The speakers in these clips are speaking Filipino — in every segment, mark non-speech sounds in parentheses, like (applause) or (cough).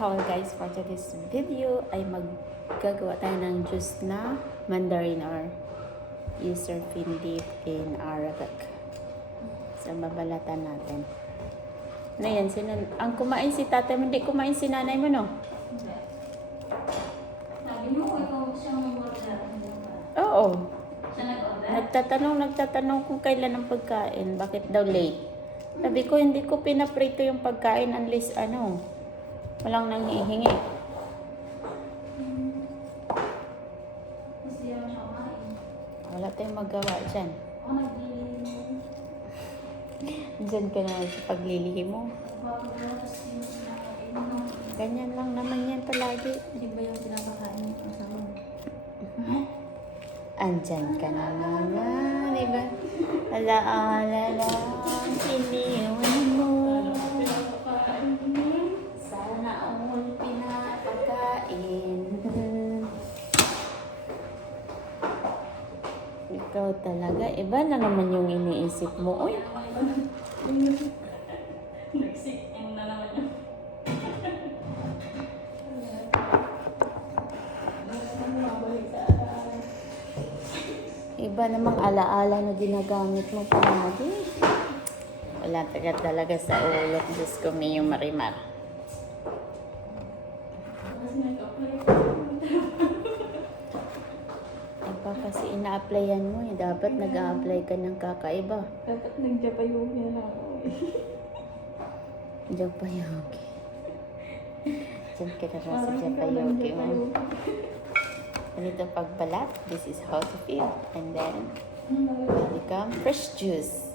Hello guys, for today's video ay maggagawa tayo ng juice na mandarin or user leaf in Arabic. So, babalatan natin. Ano yan? Sino, ang kumain si tatay mo, hindi kumain si nanay mo, no? Sabi mo, ikaw siya mag-order. Oo. Siya nag-order? Nagtatanong, nagtatanong kung kailan ang pagkain. Bakit daw late? Sabi ko, hindi ko pinaprito yung pagkain unless ano, walang siya kumain. Wala tayong magawa dyan. Dyan ka na sa paglilihi mo. Ganyan lang naman yan palagi. Hindi ba yung pinapakain mo kasama (laughs) mo? Andyan ka na naman, di ba? Alaala lang, iniwan Ikaw talaga, iba na naman yung iniisip mo. Uy, Nagsik, yung na naman yun. iba namang alaala na ginagamit mo palagi. Wala taga talaga sa ulo. Diyos ko, Mayo Marimar. Iba kasi ina-applyan mo eh. Dapat nag-a-apply ka ng kakaiba. Dapat nag-japayugi na ako eh. Yogi. Diyan ka na sa yogi mo. Ganito pagbalat, this is how to feel. And then, yun? become fresh juice.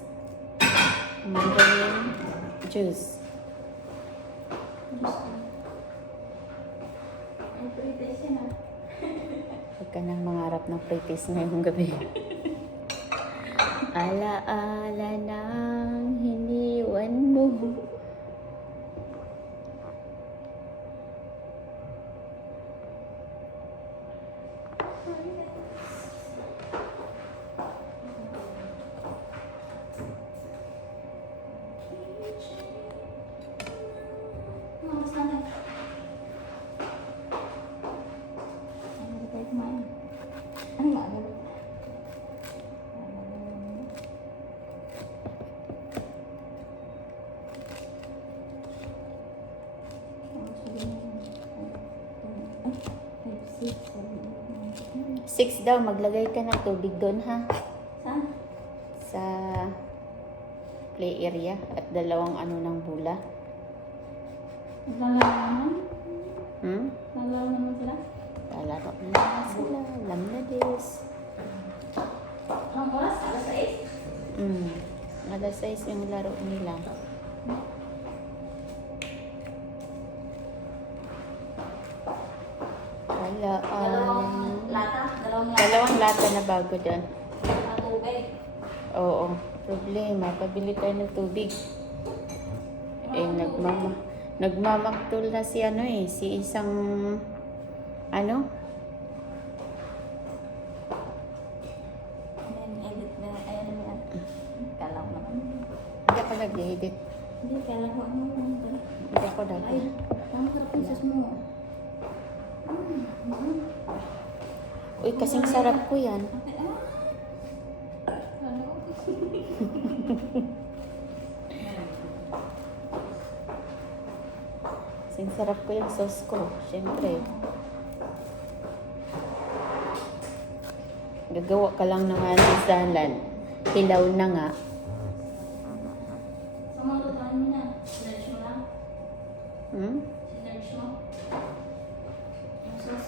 Mandarin juice. Ay, pretest yan ah. Nang mangarap ng pretties ngayong gabi. (laughs) Ala-ala ng hiniwan mo. 6 daw, maglagay ka ng tubig doon ha. Saan? Sa play area at dalawang ano ng bula. Naglalaro naman? Hmm? Naglalaro naman sila? Naglalaro naman sila. Lamladis. Ang oras? Alas 6? Hmm. Alas 6 yung laro nila. Hmm. Lata na bago. Na tubig. Oo. Problema. Pabili tayo ng tubig. Eh, nagmama, nagmamaktol na si ano eh, si isang, ano, edit na. Ayan na. Kala ko naman. hindi ako nag-edit. Hindi, kala ko ano. Hindi ako nag Ay, ang sarap yung sus mo. Uy, kasing sarap ko yan. Kasing sarap ko yung sauce ko. Siyempre. Gagawa ka lang ng ano, salad. Hilaw na nga. Sa mga lutuan mo na. Sinerge mo lang. Hmm? Sinerge mo. Yung sus.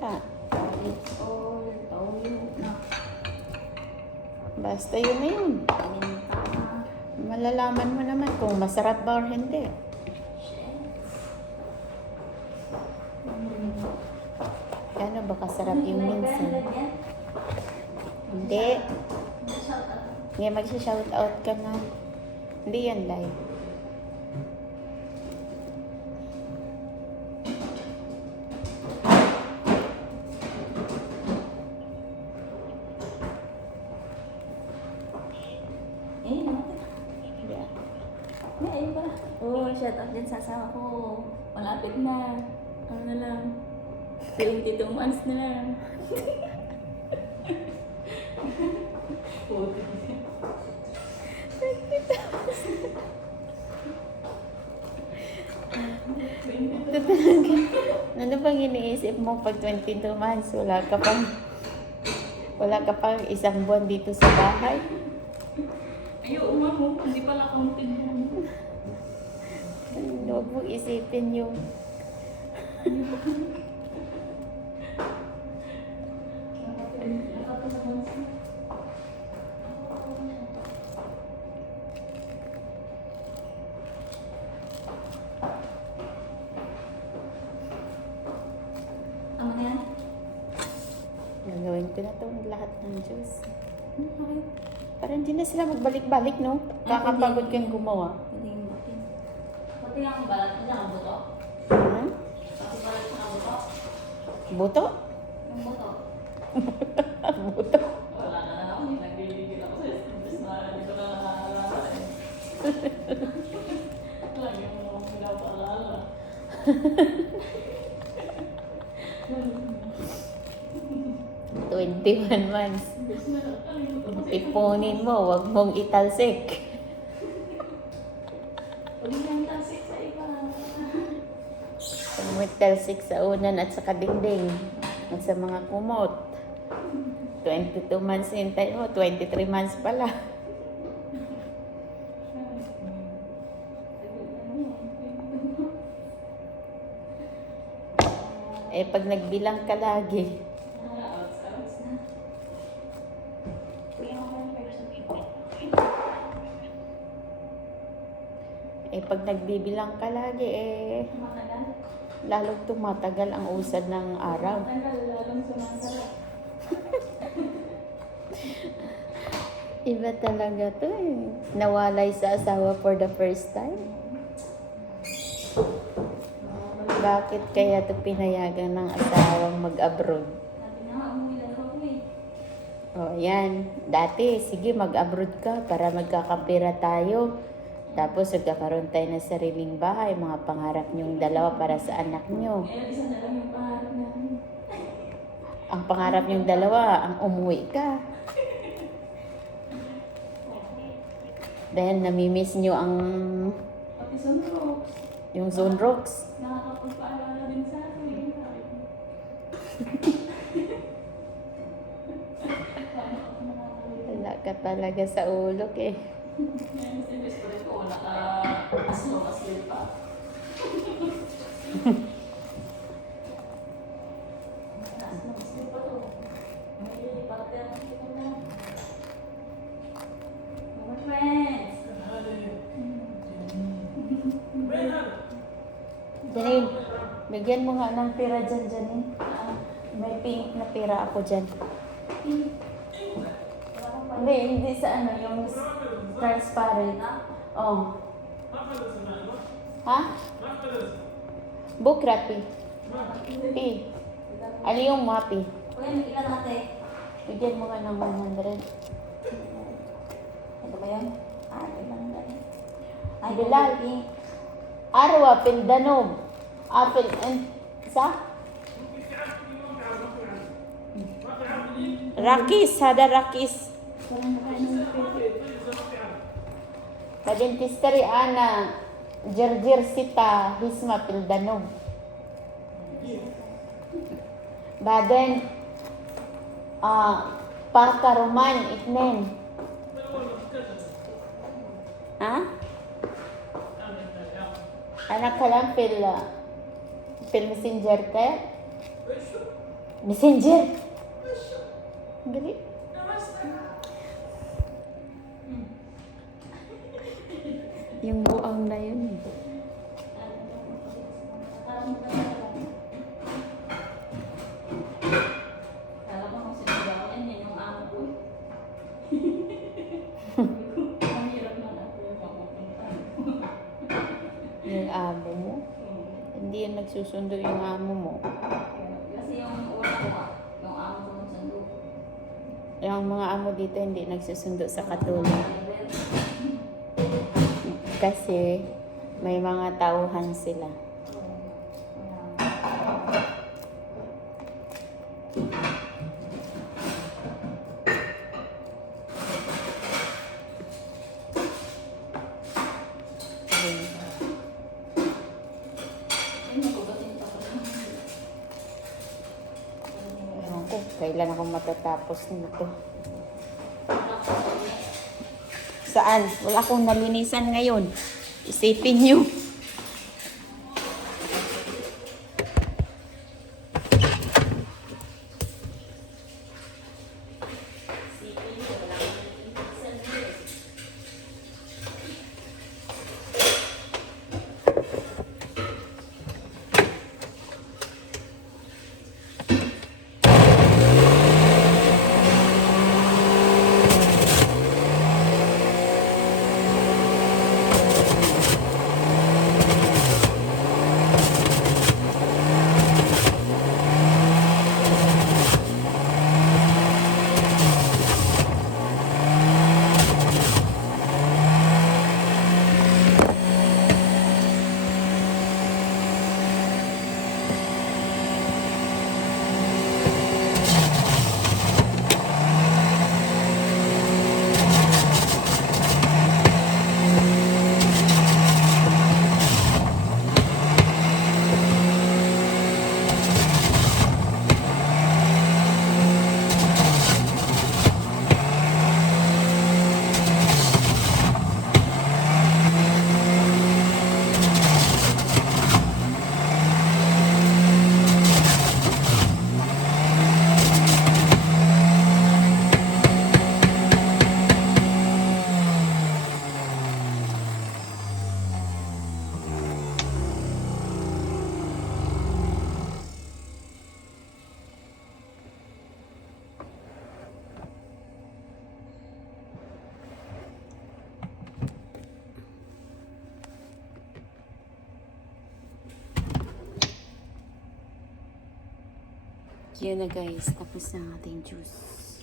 Ah, It's all toyo na. Basta yun na yun. Malalaman mo naman kung masarap ba or hindi. Kano ba kasarap yung minsan? Hindi. Hindi, mag-shout out ka na. Hindi yan live. Pala. Oh, mag-shout out dyan sa asawa ko. Malapit na. Ano na lang. 22 months na lang. Ano bang iniisip mo pag 22 months? Wala ka pang wala ka pang isang buwan dito sa bahay. Ayaw, umaho. Hindi pala counted yan. Huwag mo isipin yung Ano yan? gagawin ko na itong lahat ng Diyos. Bakit? Parang hindi na sila magbalik-balik, no? Kakapagod kang gumawa. Ang balat niya, ang buto. Hmm? Pati balat niya, ang buto. Buto? Yung buto. Buto. Wala na na ako. Nagbibigil ako sa imbes na hindi ko na naalala. Lagi mo naman pinapaalala. 21 months. Sa Ipunin mo, wag mong italsik. Huwag niyang tasik sa iba. Italsik sa unan at sa kadingding at sa mga kumot. 22 months hintay mo, 23 months pala. Eh, pag nagbilang ka lagi, eh, pag nagbibilang ka lagi, eh, lalong tumatagal ang usad ng araw. (laughs) Iba talaga to eh. Nawalay sa asawa for the first time. Bakit kaya to pinayagan ng asawang mag-abroad? O, yan. Dati, sige, mag-abroad ka para magkakapira tayo. Tapos, magkakaroon tayo ng sariling bahay, mga pangarap niyong dalawa para sa anak niyo. Ang pangarap niyong dalawa, ang umuwi ka. Dahil namimiss niyo ang yung zone rocks. Nakakapagpaalala din sa akin. Wala ka talaga sa ulok eh. Imbes ko rin ko, naka as long as live pa. Janine, bigyan mo nga ng pera dyan, Janine. Ah, May pink na pera ako dyan. pa- Hindi, hindi sa ano, yung transparent. Oh. Ha? Book wrap eh. P. Ano yung mapi? Ilan natin? Bigyan mo nga ng 100. Ito ba yan? Ah, lang dahil. Ay, Bilal. Arwa, Pildanog. Apple and... Sa? Rakis, hada rakis. Walang nakain ng pink. Kadentisteri ana. Jerjer sita, Hisma Pildanog. Baden, ah, Parka Roman, Itnen. Ha? Anak ka lang, Pil, ah, Pil Messenger ka? Messenger? Gali. Yung buang na yun eh. Kala ko nung sinasabi yan, yan yung amo ko. Ang hirap na ako yung mapupunta. Yung amo mo. Hindi yan nagsusundo yung amo mo. Kasi yung una ko, ah, yung amo ko nung sando. Yung mga amo dito hindi nagsusundo sa katulad. Kasi May mga tauhan sila. Kailan ako matatapos nito. Saan? Wala akong nalinisan ngayon. Isipin nyo. Yun na guys, tapos na ang ating juice.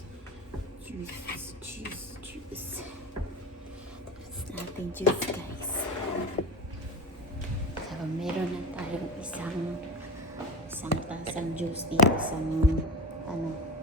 Juice, juice, juice. Tapos na ating juice guys. So, meron na tayong isang isang tasang juice dito. Isang ano.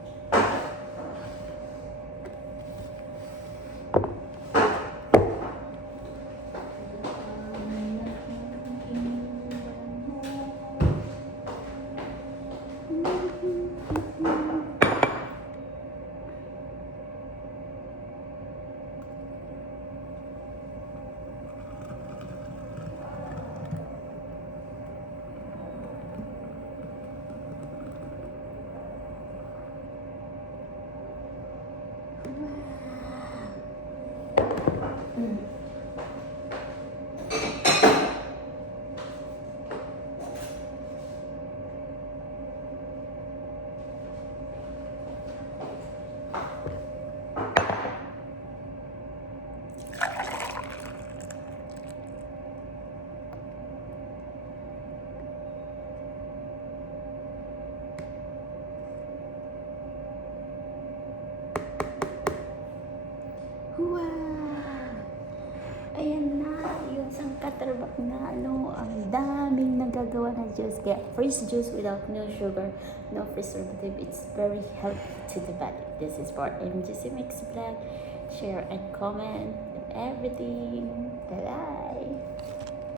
嗯。Sangkatrabak na ano, ang daming nagagawa na juice. Kaya first juice without no sugar, no preservative. It's very healthy to the body. This is for MGC Mix Vlog. Share and comment everything. Bye-bye!